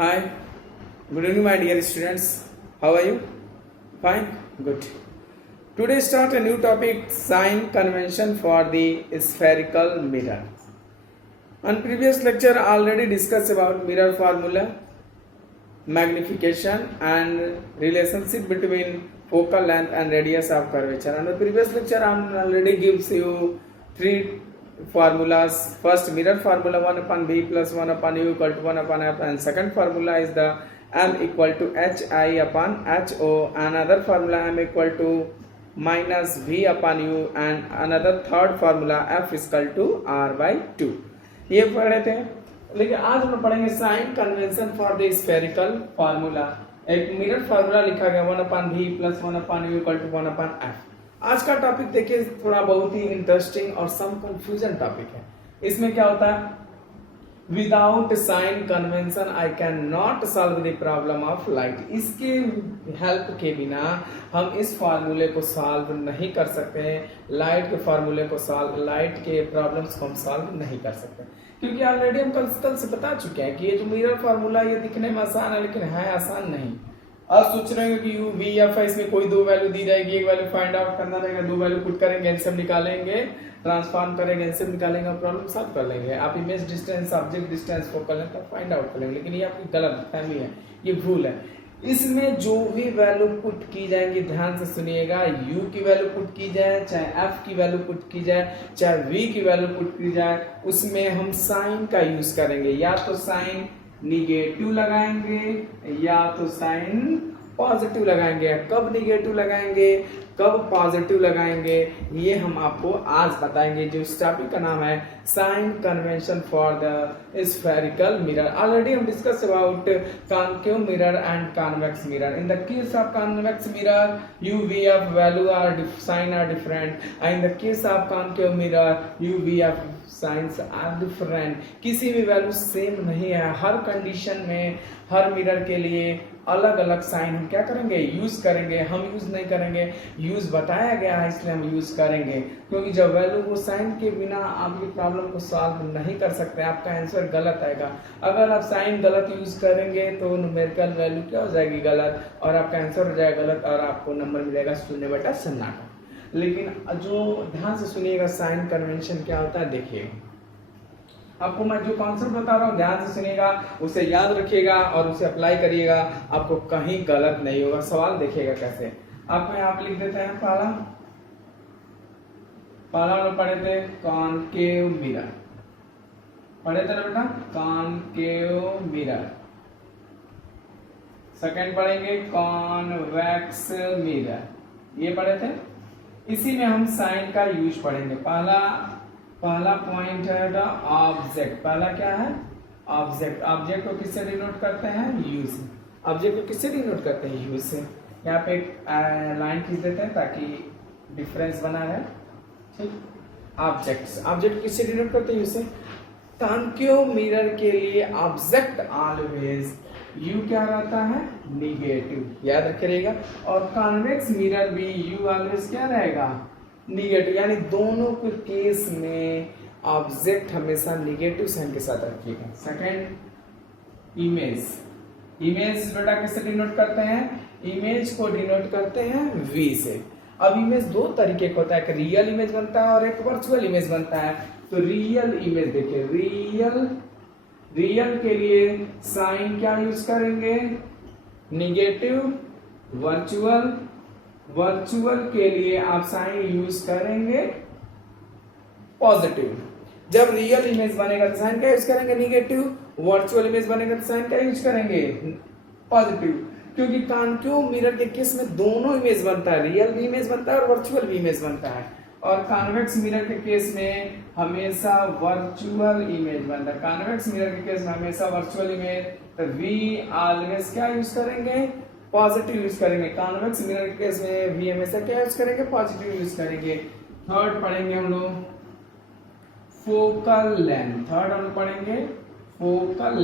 Hi, good evening, my dear students. How are you? Fine, good. Today start a new topic: sign convention for the spherical mirror. On previous lecture, already discussed about mirror formula, magnification, and relationship between focal length and radius of curvature. And the previous lecture, I already gives you three formulas. First, mirror formula 1 upon b plus 1 upon u equal to 1 upon f, and second formula is the m equal to hi upon ho. Another formula m equal to minus v upon u, and another third formula f is equal to r by 2. ये पढ़े थे, लेकिन आज हम पढ़ेंगे sign convention for the spherical formula. एक mirror formula लिखा गया 1 upon v plus 1 upon u equal to 1 upon f. आज का टॉपिक देखिए, थोड़ा बहुत ही इंटरेस्टिंग और सम कंफ्यूजन टॉपिक है. इसमें क्या होता है, without sign convention I can not solve the problem of light. इसके हेल्प के बिना हम इस फार्मूले को सॉल्व नहीं कर सकते हैं. लाइट के फार्मूले को सॉल्व, लाइट के प्रॉब्लम्स को हम सॉल्व नहीं कर सकते, क्योंकि ऑलरेडी हम कल से बता चुके हैं कि ये जो मिरर फार्मूला ये दिखने में आसान है, लेकिन है आसान नहीं. अब सोच रहे हैं कि यू वी एफ है, इसमें कोई दो वैल्यू दी जाएगी, एक वैल्यू फाइंड आउट करना रहेगा, दो वैल्यू पुट करेंगे, एनसम निकालेंगे, ट्रांसफॉर्म करेंगे, एनसम निकालेंगे और प्रॉब्लम सॉल्व कर लेंगे. आप image distance, object distance focal length तक फाइंड आउट कर लेंगे, लेकिन ये आपकी गलत फहमी है, ये भूल है. इसमें जो भी वैल्यू पुट की जाएंगी, ध्यान से सुनिएगा, u की वैल्यू पुट की जाए, चाहे f की वैल्यू पुट की जाए, चाहे v की वैल्यू पुट की जाए, उसमें हम साइन का यूज करेंगे. या तो साइन निगेटिव लगाएंगे या तो साइन पॉजिटिव लगाएंगे. कब निगेटिव लगाएंगे, कब पॉजिटिव लगाएंगे, ये हम आपको आज बताएंगे. जो इस टॉपिक का नाम है sign convention for the spherical mirror. Already हम discuss about concave mirror and convex mirror. In the case of convex mirror u v f value are sign are different, and in the case of concave mirror u v f signs are different. किसी भी value same नहीं है. हर condition में हर mirror के लिए अलग अलग sign हम क्या करेंगे, यूज करेंगे. हम यूज नहीं करेंगे, यूज बताया गया है इसलिए हम यूज करेंगे, क्योंकि जब वैल्यू को साइन के बिना आप ये प्रॉब्लम को सॉल्व नहीं कर सकते, आपका आंसर गलत आएगा. अगर आप साइन गलत यूज करेंगे तो न्यूमेरिकल वैल्यू क्या हो जाएगी, गलत, और आपका आंसर हो जाएगा गलत और आपको नंबर मिलेगा 0/सन्नाटा. लेकिन जो ध्यान से सुनिएगा, साइन कन्वेंशन क्या होता है, देखिए आपको मैं जो कॉन्सेप्ट बता रहा हूँ ध्यान से सुनिएगा, उसे याद रखिएगा और उसे अप्लाई करिएगा, आपको कहीं गलत नहीं होगा. सवाल देखिएगा कैसे. आपको यहाँ पे लिख देते हैं पहला लोग पढ़े थे कॉनकेव मिरर, पढ़े थे ना बेटा, कॉनकेव मिरर. सेकंड पढ़ेंगे कॉन्वेक्स मिरर, ये पढ़े थे. इसी में हम साइन का यूज पढ़ेंगे. पहला पॉइंट है ऑब्जेक्ट. पहला क्या है, ऑब्जेक्ट. ऑब्जेक्ट को किससे डिनोट करते हैं, यू से. ऑब्जेक्ट को किससे डिनोट करते हैं, यू से. यहाँ पे एक लाइन खींच देते हैं ताकि डिफरेंस बना रहे. ठीक, ऑब्जेक्ट किससे डिनोट करते हैं, यू से. कॉनकेव मिरर के लिए ऑब्जेक्ट ऑलवेज यू क्या रहता है, निगेटिव, याद रखिएगा. और कॉन्वेक्स मिरर भी यू ऑलवेज क्या रहेगा, निगेटिव. यानी दोनों के केस में ऑब्जेक्ट हमेशा निगेटिव साइन के साथ रखिएगा. सेकंड इमेज बेटा किससे डिनोट करते हैं, इमेज को डिनोट करते हैं वी से. अब इमेज दो तरीके का होता है, एक रियल इमेज बनता है और एक वर्चुअल इमेज बनता है. तो रियल इमेज देखिए, रियल के लिए साइन क्या यूज करेंगे, निगेटिव. वर्चुअल के लिए आप साइन यूज करेंगे पॉजिटिव. जब रियल इमेज बनेगा तो साइन क्या यूज करेंगे, निगेटिव. वर्चुअल इमेज बनेगा तो साइन क्या यूज करेंगे, पॉजिटिव. क्योंकि कॉनकेव मिरर के केस में दोनों इमेज बनता है, रियल भी इमेज बनता है और वर्चुअल भी इमेज बनता है. और कॉन्वेक्स मिरर के केस में हमेशा वर्चुअल इमेज बनता है. कॉन्वेक्स मिरर के केस में हमेशा वर्चुअल इमेज. तो वी ऑलवेज क्या यूज करेंगे, पॉजिटिव यूज करेंगे. कॉन्वेक्स मिरर के केस में भी हमेशा क्या यूज करेंगे, पॉजिटिव यूज करेंगे. थर्ड पढ़ेंगे हम लोग फोकल लेंथ. थर्ड हम पढ़ेंगे फोकल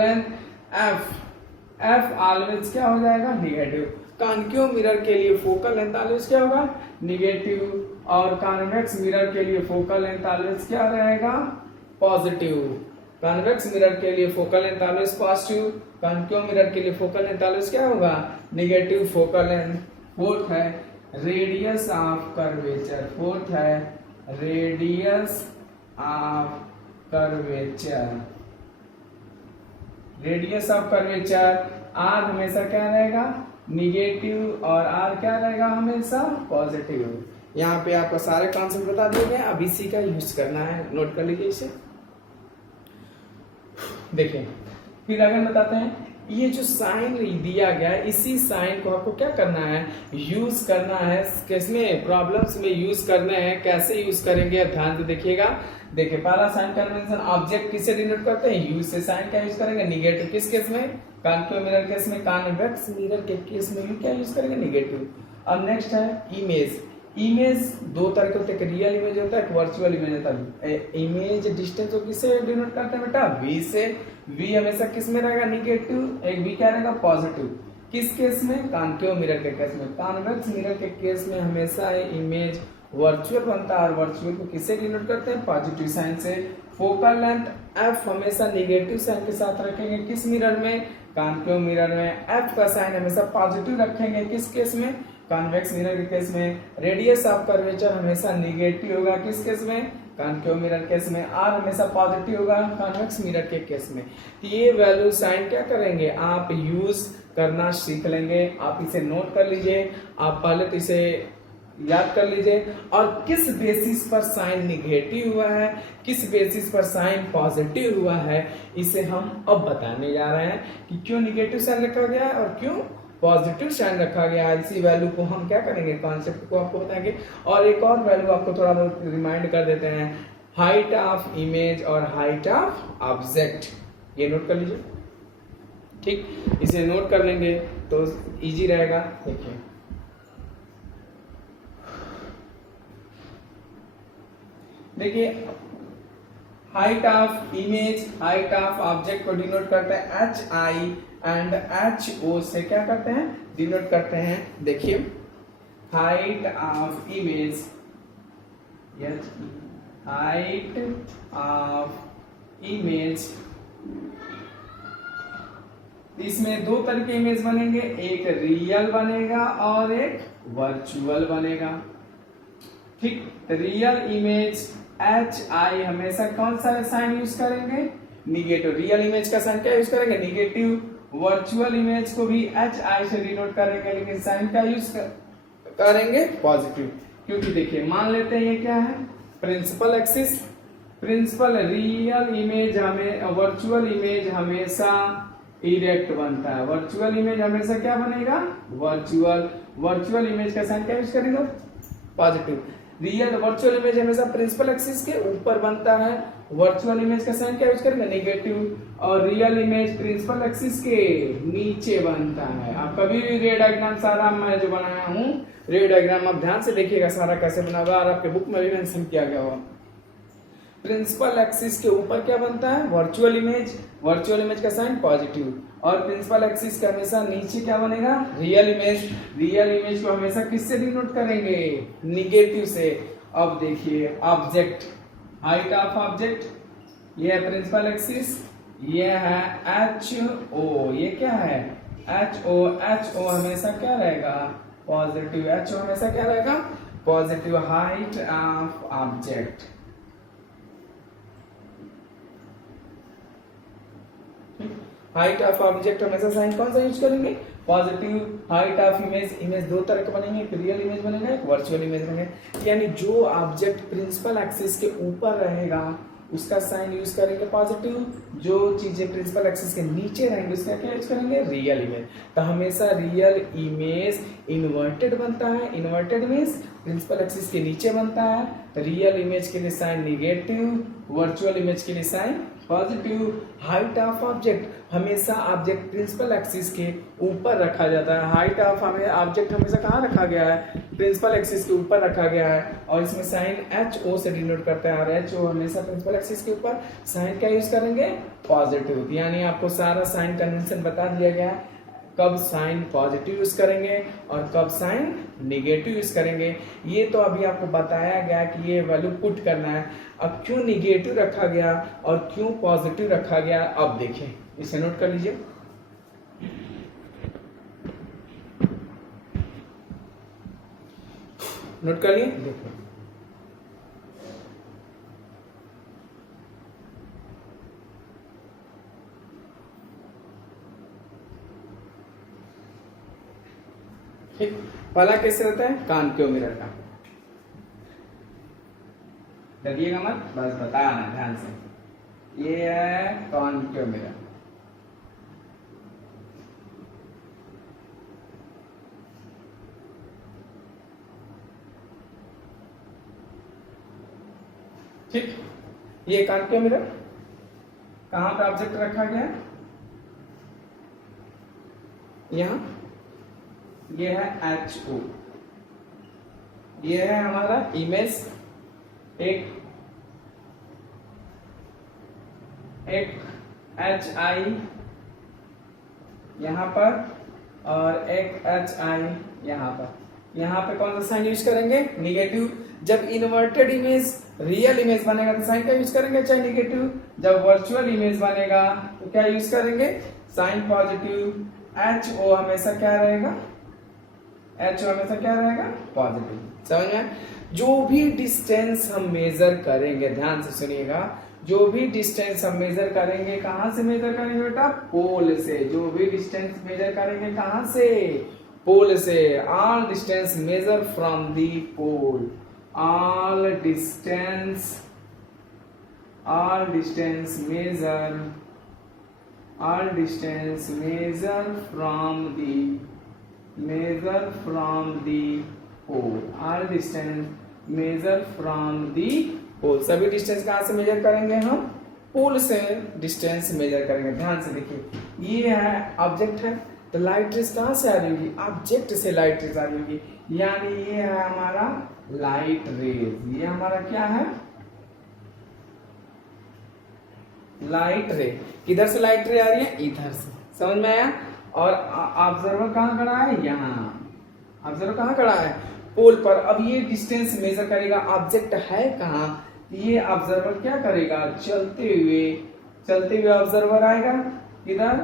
लेंथ एफ ऑलवेज क्या हो जाएगा, निगेटिव. कॉनकेव मिरर के लिए फोकल लेंथ ऑलवेज क्या होगा, निगेटिव. और कॉन्वेक्स मिरर के लिए फोकल लेंथ ऑलवेज क्या रहेगा, पॉजिटिव. कॉन्वेक्स मिरर के लिए focal length always positive, concave mirror के लिए फोकल लेंथ ऑलवेज क्या होगा, नेगेटिव फोकल लेंथ। फोर्थ है रेडियस ऑफ कर्वेचर, फोर्थ है radius of curvature, radius of curvature R हमेशा क्या रहेगा, निगेटिव, और आर क्या रहेगा, हमेशा पॉजिटिव। यहाँ पे आपका सारे कॉन्सेप्ट बता दिए गए, अब इसी का यूज करना है, नोट कर लीजिए इसे। देखिए फिर आगे बताते हैं, ये जो साइन दिया गया है इसी साइन को आपको क्या करना है, यूज करना है, किसमें, प्रॉब्लम्स में यूज करना है। कैसे यूज करेंगे ध्यान से देखिएगा। देखिए पहला साइन कन्वेंशन, ऑब्जेक्ट किससे डिनोट करते हैं, यू से। साइन क्या यूज करेंगे, निगेटिव। किस केस में, कॉन्केव मिरर केस में, कॉन्वेक्स मिरर के केस में यू क्या यूज करेंगे, निगेटिव। अब नेक्स्ट है इमेज। इमेज दो तरह के होते हैं, एक रियल इमेज होता है, एक वर्चुअल इमेज होता है। इमेज डिस्टेंस को किससे डिनोट करते हैं बेटा, वी से। वी हमेशा किस में रहेगा, निगेटिव, एक वी क्या रहेगा, पॉजिटिव। किस केस में, कॉन्केव मिरर के केस में। कॉन्वेक्स मिरर के केस में हमेशा इमेज वर्चुअल बनता है, और वर्चुअल को किससे डिनोट करते हैं, पॉजिटिव साइन से। फोकल लेंथ एफ हमेशा निगेटिव साइन के साथ रखेंगे, किस मिरर में, कॉन्केव मिरर में। एफ का साइन हमेशा पॉजिटिव रखेंगे, किस केस में, कॉन्वेक्स मिरर के केस में। रेडियस ऑफ कर्वेचर हमेशा निगेटिव होगा, किस केस में, कॉन्केव मिरर केस में। आर हमेशा पॉजिटिव होगा, कॉन्वेक्स मिरर के केस में। ये वैल्यू साइन क्या करेंगे, आप यूज करना सीख लेंगे। आप इसे नोट कर लीजिए, आप पहले तो इसे याद कर लीजिए, और किस बेसिस पर साइन निगेटिव हुआ है, किस बेसिस पर साइन पॉजिटिव हुआ है, इसे हम अब बताने जा रहे हैं कि क्यों निगेटिव साइन रखा गया है और क्यों पॉजिटिव साइन रखा गया है। इसी वैल्यू को हम क्या करेंगे, कॉन्सेप्ट को आपको बताएंगे। और एक और वैल्यू आपको थोड़ा बहुत रिमाइंड कर देते हैं, हाइट ऑफ इमेज और हाइट ऑफ ऑब्जेक्ट, ये नोट कर लीजिए। ठीक, इसे नोट कर लेंगे तो इजी रहेगा। देखिए देखिए height of image, height of object को डिनोट करते हैं h i and h o से, क्या करते हैं, डिनोट करते हैं। देखिए height of image, height of image, इसमें दो तरह के इमेज बनेंगे, एक रियल बनेगा और एक वर्चुअल बनेगा। ठीक, रियल इमेज एच आई हमेशा कौन सा साइन यूज करेंगे, निगेटिव। रियल इमेज का साइन क्या यूज करेंगे, निगेटिव। वर्चुअल इमेज को भी एच आई से डिनोट करेंगे, लेकिन साइन क्या यूज करेंगे, पॉजिटिव। क्योंकि देखिए मान लेते हैं ये क्या है, principal axis. Principal real image हमें, वर्चुअल इमेज हमेशा इरेक्ट बनता है। वर्चुअल इमेज हमेशा क्या बनेगा, वर्चुअल। वर्चुअल इमेज का साइन क्या यूज करेंगे, पॉजिटिव। रियल वर्चुअल इमेज हमेशा प्रिंसिपल एक्सिस के ऊपर बनता है, वर्चुअल इमेज का साइन क्या यूज करेंगे, नेगेटिव। और रियल इमेज प्रिंसिपल एक्सिस के नीचे बनता है। आप कभी भी रे डायग्राम सारा मैं जो बनाया हूँ, रे डायग्राम आप ध्यान से देखिएगा सारा कैसे बना हुआ, और आपके बुक में भी मेंशन किया गया होगा। प्रिंसिपल एक्सिस के ऊपर क्या बनता है, वर्चुअल इमेज। वर्चुअल इमेज का साइन पॉजिटिव। और प्रिंसिपल एक्सिस के हमेशा नीचे क्या बनेगा, रियल इमेज। रियल इमेज को हमेशा किससे डिनोट करेंगे, निगेटिव से। अब देखिए ऑब्जेक्ट, हाइट ऑफ ऑब्जेक्ट, ये है प्रिंसिपल एक्सिस, ये है एच ओ, ये क्या है, एच ओ। एच ओ हमेशा क्या रहेगा, पॉजिटिव। एच ओ हमेशा क्या रहेगा, positive. Height of object, height of object हमेशा साइन कौन सा यूज करेंगे, positive. Height of image, image दो तरह के बनेंगे, एक रियल इमेज बनेगा, एक वर्चुअल इमेज बनेगा। यानी जो ऑब्जेक्ट प्रिंसिपल एक्सिस के ऊपर रहेगा उसका साइन यूज करेंगे पॉजिटिव, जो चीजें प्रिंसिपल एक्सिस के नीचे रहेंगे उसका क्या यूज करेंगे, रियल इमेज। तो हमेशा रियल इमेज इन्वर्टेड बनता है। इन्वर्टेड मीन्स प्रिंसिपल एक्सिस के नीचे बनता है। रियल इमेज के लिए साइन निगेटिव, वर्चुअल इमेज के लिए sign positive. Height of object हमेशा ऑब्जेक्ट प्रिंसिपल एक्सिस के ऊपर रखा जाता है। हाइट ऑफ ऑब्जेक्ट हमेशा कहाँ रखा गया है, प्रिंसिपल एक्सिस के ऊपर रखा गया है, और इसमें साइन एच ओ से डिनोट करते हैं। और एच ओ हमेशा प्रिंसिपल एक्सिस के ऊपर, साइन क्या यूज करेंगे, पॉजिटिव। यानी आपको सारा साइन कन्वेंशन बता दिया गया है। कब साइन पॉजिटिव यूज करेंगे और कब साइन निगेटिव यूज करेंगे। ये तो अभी आपको बताया गया कि ये वैल्यू पुट करना है। अब क्यों निगेटिव रखा गया और क्यों पॉजिटिव रखा गया, अब देखिए, इसे नोट कर लीजिए। नोट कर लिए, देखो ठीक। पहला कैसे रहता है, कॉन्केव मिरर का, डरिएगा मत, बस बताना ध्यान से। ये है कॉन्केव मिरर, ठीक। ये कॉन्केव मिरर कहां पे ऑब्जेक्ट रखा गया है, यहां, ये है HO, ये है हमारा इमेज, एक HI यहां पर और एक HI यहां पर। यहां पे कौन सा साइन यूज करेंगे, निगेटिव। जब इन्वर्टेड इमेज रियल इमेज बनेगा तो साइन क्या यूज करेंगे, चाहे निगेटिव। जब वर्चुअल इमेज बनेगा तो क्या यूज करेंगे, साइन पॉजिटिव। HO हमेशा क्या रहेगा, HO हमेशा क्या रहेगा, पॉजिटिव। समझ में, जो भी डिस्टेंस हम मेजर करेंगे, ध्यान से सुनिएगा, जो भी डिस्टेंस हम मेजर करेंगे, कहां से मेजर करेंगे बेटा, पोल से। जो भी डिस्टेंस मेजर करेंगे कहां से, पोल से। All distance measure from the pole, all distance measure from the pole, all distance measure from the pole। सभी डिस्टेंस कहाँ से मेजर करेंगे हम, पोल से डिस्टेंस मेजर करेंगे। ध्यान से देखिए, ये है ऑब्जेक्ट है, तो लाइट रेज कहाँ से आ रही होगी, ऑब्जेक्ट से लाइट रेज आ रही होगी, यानी ये है हमारा लाइट रेज। ये हमारा क्या है, लाइट रे। किधर से लाइट रे आ रही है, इधर से। समझ में आया। और ऑब्जर्वर कहाँ खड़ा है, यहाँ। ऑब्जर्वर कहाँ खड़ा है, पोल पर। अब ये डिस्टेंस मेजर करेगा, ऑब्जेक्ट है कहाँ, ये ऑब्जर्वर क्या करेगा, चलते हुए ऑब्जर्वर आएगा इधर।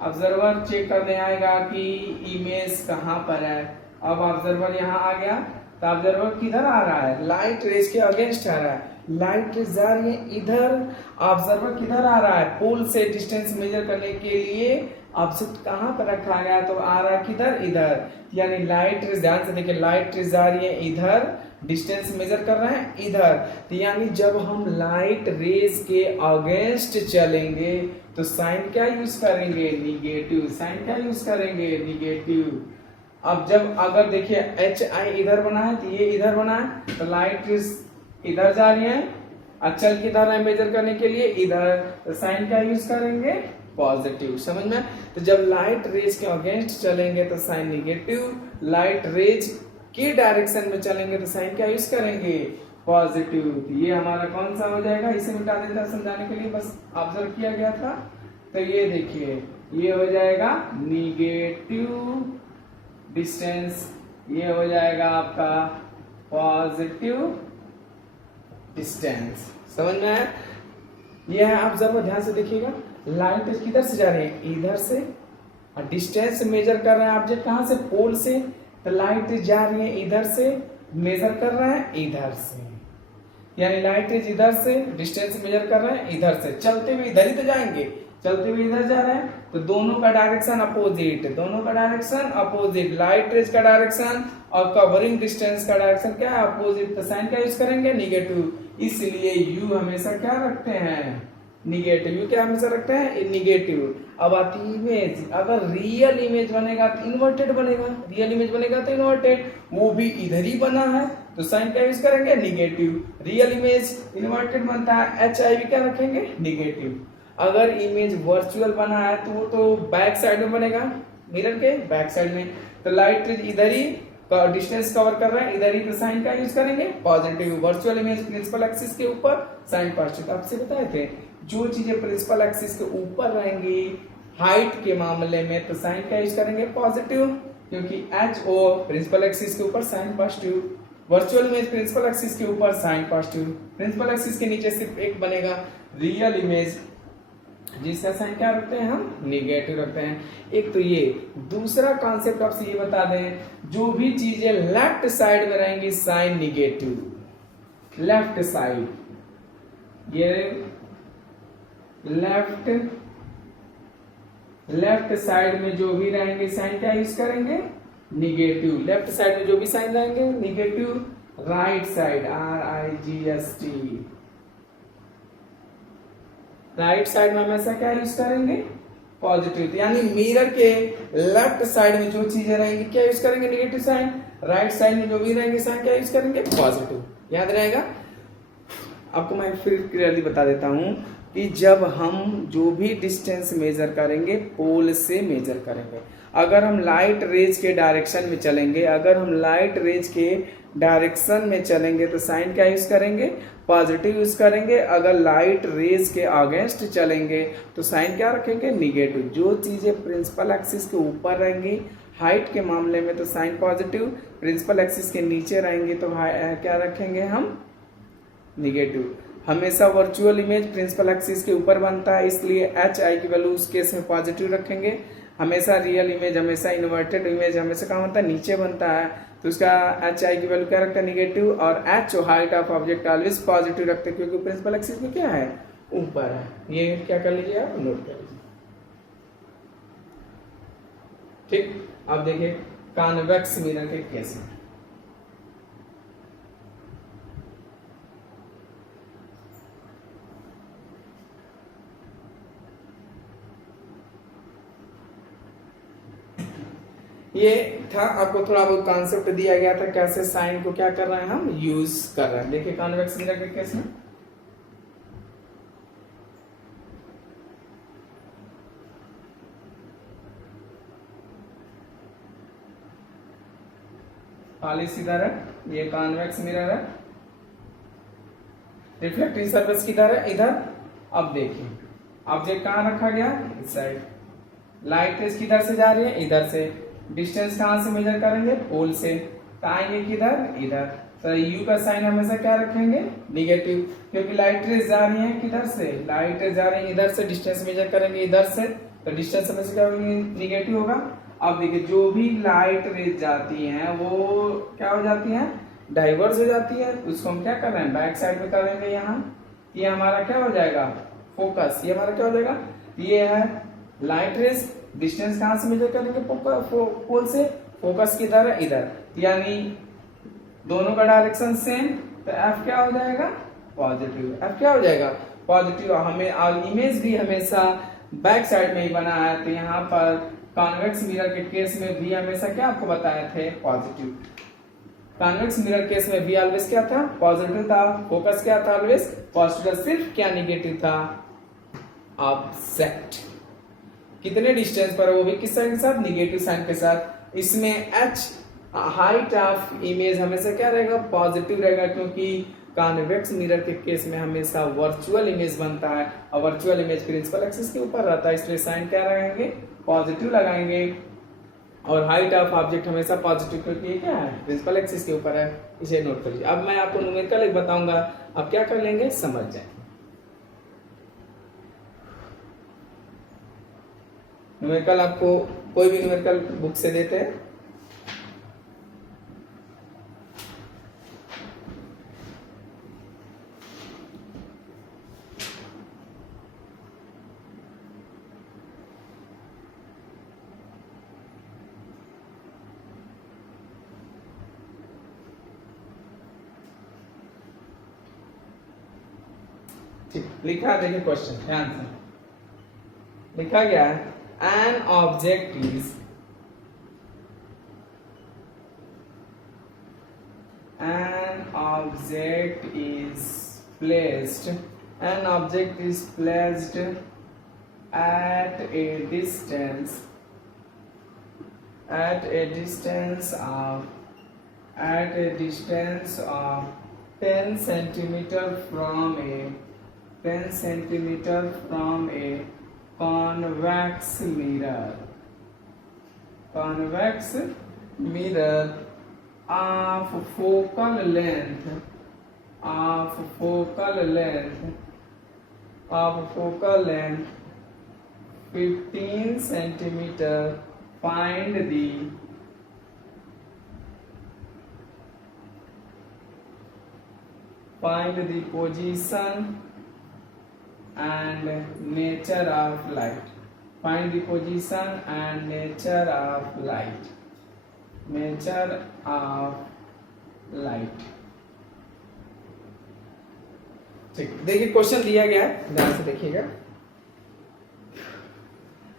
ऑब्जर्वर चेक करने आएगा कि इमेज कहाँ पर है। अब ऑब्जर्वर यहाँ आ गया, तो ऑब्जर्वर किधर आ रहा है, लाइट रेज के अगेंस्ट आ रहा है। लाइट रेज जा रही है इधर, ऑब्जर्वर किधर आ रहा है, पोल से डिस्टेंस मेजर करने के लिए ऑब्जेक्ट कहां पर रखा गया, तो आ रहा है किधर, इधर। यानी लाइट रेज, ध्यान से देखिए, लाइट रेज जा रही है इधर, डिस्टेंस मेजर कर रहे हैं इधर। तो यानी जब हम लाइट रेज के अगेंस्ट चलेंगे तो साइन क्या यूज करेंगे, निगेटिव। साइन क्या यूज करेंगे, निगेटिव। अब जब अगर देखिए HI इधर बना है तो ये इधर बना है, तो लाइट रेज इधर जा रही है, अचल किधर है मेजर करने के लिए, इधर। तो साइन क्या यूज करेंगे, पॉजिटिव। समझ में। तो जब लाइट रेज के अगेंस्ट चलेंगे तो साइन निगेटिव, लाइट रेज के डायरेक्शन में चलेंगे तो साइन क्या यूज करेंगे, पॉजिटिव। तो ये हमारा कौन सा हो जाएगा, इसे मिटा देता समझाने के लिए, बस ऑब्जर्व किया गया था। तो ये देखिए, ये हो जाएगा निगेटिव डिस्टेंस, ये हो जाएगा आपका पॉजिटिव डिस्टेंस। समझ में आया। ये है, आप जब ध्यान से देखिएगा, लाइट किधर से जा रही है, इधर से, और डिस्टेंस मेजर कर रहे हैं ऑब्जेक्ट कहां से, पोल से। तो लाइट जा रही है इधर से, मेजर कर रहे हैं इधर से, यानी लाइट इधर से डिस्टेंस मेजर कर रहे हैं इधर से। चलते हुए इधर ही तो जाएंगे, चलते हुए इधर जा रहे हैं, तो दोनों का डायरेक्शन अपोजिट, दोनों का डायरेक्शन अपोजिट। लाइट रेज का डायरेक्शन और कवरिंग डिस्टेंस का डायरेक्शन क्या है, अपोजिट। तो साइन क्या यूज करेंगे, निगेटिव। इसलिए यू हमेशा क्या रखते हैं, निगेटिव। यू क्या हमेशा रखते हैं, निगेटिव। अब आती इमेज, अगर रियल इमेज बनेगा तो इन्वर्टेड बनेगा, रियल इमेज बनेगा तो इन्वर्टेड, वो भी इधर ही बना है, तो साइन क्या यूज करेंगे, निगेटिव। रियल इमेज इन्वर्टेड बनता है, HIV क्या रखेंगे, निगेटिव। अगर इमेज वर्चुअल बना है तो वो तो बैक साइड में बनेगा, मिरर के बैक साइड में। तो लाइट इधर ही डिस्टेंस कवर कर रहा है इधर ही, तो साइन का यूज करेंगे, positive. Virtual image principal axis के ऊपर, साइन पॉजिटिव। आपसे बताए थे जो चीजें प्रिंसिपल एक्सिस के ऊपर रहेंगी हाइट के मामले में तो साइन क्या यूज करेंगे, पॉजिटिव, क्योंकि एच ओ प्रिंसिपल एक्सिस के ऊपर sign positive, virtual image principal axis के ऊपर साइन पॉजिटिव, प्रिंसिपल एक्सिस के नीचे सिर्फ एक बनेगा रियल इमेज, जिसका साइन क्या रखते हैं हम, निगेटिव रखते हैं। एक तो ये, दूसरा कॉन्सेप्ट आपसे ये बता दें, जो भी चीजें लेफ्ट साइड में रहेंगी साइन निगेटिव, लेफ्ट साइड, ये लेफ्ट साइड में जो भी रहेंगे साइन क्या यूज करेंगे, निगेटिव। लेफ्ट साइड में जो भी साइन रहेंगे negative, right side RIGST, right side में हमेशा क्या यूज करेंगे, पॉजिटिव। यानी मिरर के लेफ्ट साइड में जो चीजें रहेंगी क्या यूज करेंगे, निगेटिव साइन, राइट साइड में जो भी रहेंगे साइन क्या यूज करेंगे, पॉजिटिव। याद रहेगा। आपको मैं फिर क्लियरली बता देता हूं कि जब हम जो भी डिस्टेंस मेजर करेंगे पोल से मेजर करेंगे। अगर हम लाइट रेज के डायरेक्शन में चलेंगे, अगर हम लाइट रेज के डायरेक्शन में चलेंगे तो साइन क्या यूज करेंगे, पॉजिटिव यूज करेंगे। अगर लाइट रेज के अगेंस्ट चलेंगे तो साइन क्या रखेंगे, निगेटिव। जो चीजें प्रिंसिपल एक्सिस के ऊपर रहेंगी हाइट के मामले में तो साइन पॉजिटिव, प्रिंसिपल एक्सिस के नीचे रहेंगे तो क्या रखेंगे हम, निगेटिव। हमेशा वर्चुअल इमेज प्रिंसिपल एक्सिस के ऊपर बनता है, इसलिए HI की वैल्यू उस केस में पॉजिटिव रखेंगे। हमेशा रियल इमेज, हमेशा इन्वर्टेड इमेज हमेशा कहाँ होता है, नीचे बनता है, तो उसका HI की वैल्यू क्या रखता है, निगेटिव। और H height of object always positive रखते हैं, क्योंकि प्रिंसिपल एक्सिस में क्या है, ऊपर है। ये क्या कर लीजिए आप, नोट कर लीजिए। ठीक, अब देखिए कॉन्वेक्स मिरर के केस में। ये था, आपको थोड़ा बहुत कॉन्सेप्ट दिया गया था कैसे साइन को क्या कर रहे हैं हम, यूज कर रहे हैं। देखिए कॉन्वेक्स मिरर के केस में पॉलिश इधर है, ये कॉन्वेक्स मिरर है, रिफ्लेक्टिंग सरफेस किधर है, इधर। अब देखिए ऑब्जेक्ट कहाँ रखा गया, इस साइड, लाइट रेज किधर से जा रही है, इधर से। डिस्टेंस कहां से मेजर करेंगे, पोल से, तो आएंगे किधर, इधर। तो यू का साइन हमेशा क्या रखेंगे, निगेटिव, क्योंकि लाइट रेज जा रही है किधर से, लाइट रेज जा रही है इधर से, डिस्टेंस मेजर करेंगे इधर से, तो डिस्टेंस हमेशा क्या होगी, निगेटिव होगा। अब देखिए जो भी लाइट रेज जाती हैं वो क्या हो जाती हैं, डाइवर्स हो जाती है। उसको हम क्या कर रहे हैं, बैक साइड में करेंगे यहाँ, ये हमारा क्या हो जाएगा, फोकस। ये हमारा क्या हो जाएगा, ये है लाइट रेज, डिस्टेंस कहां से मेजर करेंगे, पोल से, फोकस किधर है, इधर। यानी दोनों का डायरेक्शन सेम, तो F क्या हो जाएगा, पॉजिटिव। F क्या हो जाएगा, पॉजिटिव। हमें इमेज भी हमेशा बैक साइड में ही बना है, तो यहाँ पर कॉन्वेक्स मिरर के केस में भी हमेशा क्या आपको बताए थे, पॉजिटिव। कॉन्वेक्स मिरर केस में भी ऑलवेज क्या था, पॉजिटिव था। फोकस क्या था, ऑलवेज पॉजिटिव। सिर्फ क्या निगेटिव था, ऑब्जेक्ट कितने डिस्टेंस पर है, वो भी किस साइन के साथ, निगेटिव साइन के साथ। इसमें H हाइट ऑफ इमेज हमेशा क्या रहेगा, पॉजिटिव रहेगा, क्योंकि कॉन्वेक्स मिरर के केस में हमेशा वर्चुअल इमेज बनता है, और वर्चुअल इमेज प्रिंसिपल एक्सिस के ऊपर रहता है, इसलिए साइन क्या लगाएंगे, पॉजिटिव लगाएंगे। और हाइट ऑफ ऑब्जेक्ट हमेशा पॉजिटिव, क्योंकि ये क्या है, प्रिंसिपल एक्सिस के ऊपर है, इसे नोट कर लीजिए। अब मैं आपको न्यूमेरिकल एक बताऊंगा, अब क्या कर लेंगे, समझ जाए। न्यूमेरिकल आपको कोई भी न्यूमेरिकल बुक से देते हैं, ठीक लिखा है, देखिए क्वेश्चन ध्यान से लिखा गया है, an object is placed at a distance of 10 centimeter from a convex mirror, convex mirror of focal length, of focal length, of focal length 15 centimeter. Find the position and nature of light. Find the position and nature of light. Nature of light. ठीक, देखिए question दिया गया है, ध्यान से देखिएगा।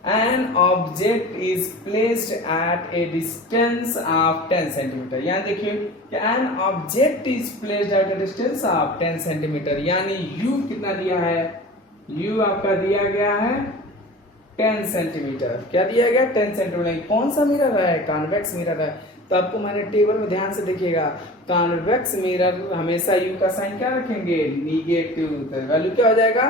An object is placed at a distance of 10 centimeter. यानी देखिए कि an object is placed at a distance of 10 centimeter, यानी u कितना दिया है, u आपका दिया गया है 10 सेंटीमीटर। क्या दिया गया, 10 सेंटीमीटर। कौन सा मिरर है, कॉन्वेक्स मिरर है। तो आपको मैंने टेबल में ध्यान से देखिएगा, कॉन्वेक्स मिरर हमेशा u का साइन क्या रखेंगे, निगेटिव। तो वैल्यू क्या हो जाएगा,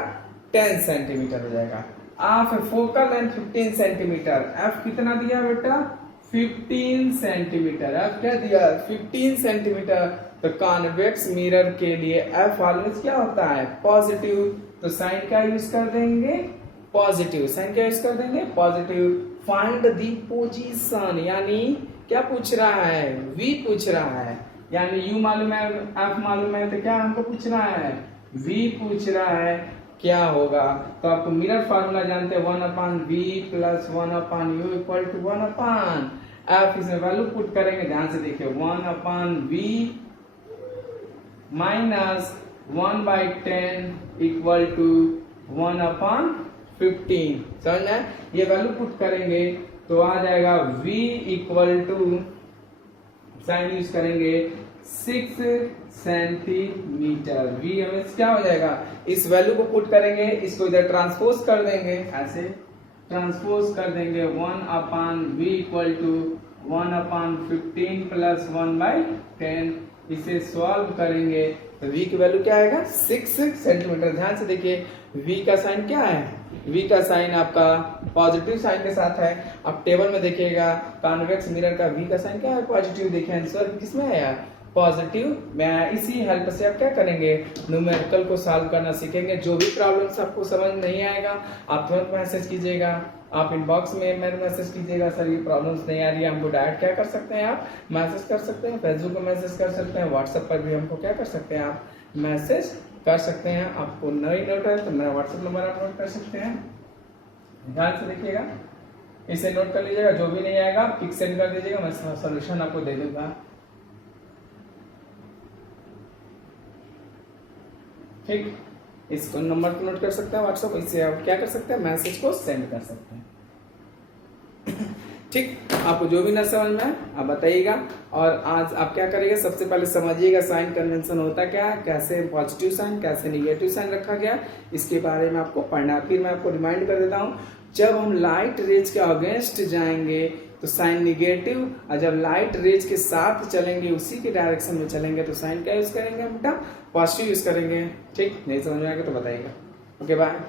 10 सेंटीमीटर हो जाएगा। Of focal length 15 centimetre, f कितना दिया बेटा, 15 सेंटीमीटर। f क्या दिया, 15 सेंटीमीटर। तो कॉन्वेक्स मिरर के लिए f ऑलवेज क्या होता है, पॉजिटिव। तो साइन क्या यूज कर देंगे, पॉजिटिव। साइन क्या यूज कर देंगे, पॉजिटिव। फाइंड दी पोजीशन, यानी क्या पूछ रहा है, v पूछ रहा है। यानी u मालूम है, f मालूम है, तो क्या हमको पूछ रहा है, v पूछ रहा है। क्या होगा, तो आपको मिरर फार्मूला जानते हैं, 1/v plus 1/u equal to 1/f। इसमें वैल्यू पुट करेंगे, ध्यान से देखिए, 1/v माइनस 1/10 इक्वल टू 1/15। समझ में, ये वैल्यू पुट करेंगे तो आ जाएगा v equal to, sign use करेंगे 6 सेंटीमीटर। v हमें क्या हो जाएगा, इस वैल्यू को पुट करेंगे, इसको इधर ट्रांसपोज कर देंगे, ऐसे ट्रांसपोज कर देंगे, 1/v इक्वल टू 1/15 प्लस 1/10। इसे सॉल्व करेंगे तो v की वैल्यू क्या आएगा, 6 सेंटीमीटर। ध्यान से देखिए, v का साइन क्या है, v का साइन आपका पॉजिटिव साइन के साथ है। अब टेबल में देखिएगा, कॉन्वेक्स मिरर का v का साइन क्या है, पॉजिटिव। देखिए आंसर किसमें है यार, पॉजिटिव। मैं इसी हेल्प से आप क्या करेंगे, न्यूमेरिकल को सॉल्व करना सीखेंगे। जो भी प्रॉब्लम्स आपको समझ नहीं आएगा, आप तुरंत मैसेज कीजिएगा, आप इनबॉक्स में मेरे मैसेज कीजिएगा, सर ये प्रॉब्लम्स नहीं आ रही है। हमको डायरेक्ट क्या कर सकते हैं, आप मैसेज कर सकते हैं, फेसबुक पर मैसेज कर सकते हैं, व्हाट्सएप पर भी हमको क्या कर सकते हैं, आप मैसेज कर सकते हैं। आपको नहीं नोट है तो मेरा व्हाट्सएप नंबर आप नोट कर सकते हैं। ध्यान से देखिएगा, इसे नोट कर लीजिएगा, जो भी नहीं आएगा पिक सेंड कर दीजिएगा, मैं सोल्यूशन आपको दे दूंगा। ठीक, इसको नंबर को नोट कर सकते हैं व्हाट्सएप, इससे आप क्या कर सकते हैं, मैसेज को सेंड कर सकते हैं। ठीक, आपको जो भी ना समझ में आप बताइएगा। और आज आप क्या करिएगा, सबसे पहले समझिएगा साइन कन्वेंशन होता क्या है, कैसे पॉजिटिव साइन कैसे निगेटिव साइन रखा गया, इसके बारे में आपको पढ़ना है। फिर मैं आपको रिमाइंड कर देता हूँ, जब हम लाइट रेज के अगेंस्ट जाएंगे तो साइन निगेटिव, और जब लाइट रेज के साथ चलेंगे, उसी के डायरेक्शन में चलेंगे, तो साइन क्या यूज करेंगे बेटा, पॉजिटिव यूज करेंगे। ठीक, नहीं समझ में आएगा तो बताइएगा। Okay, bye.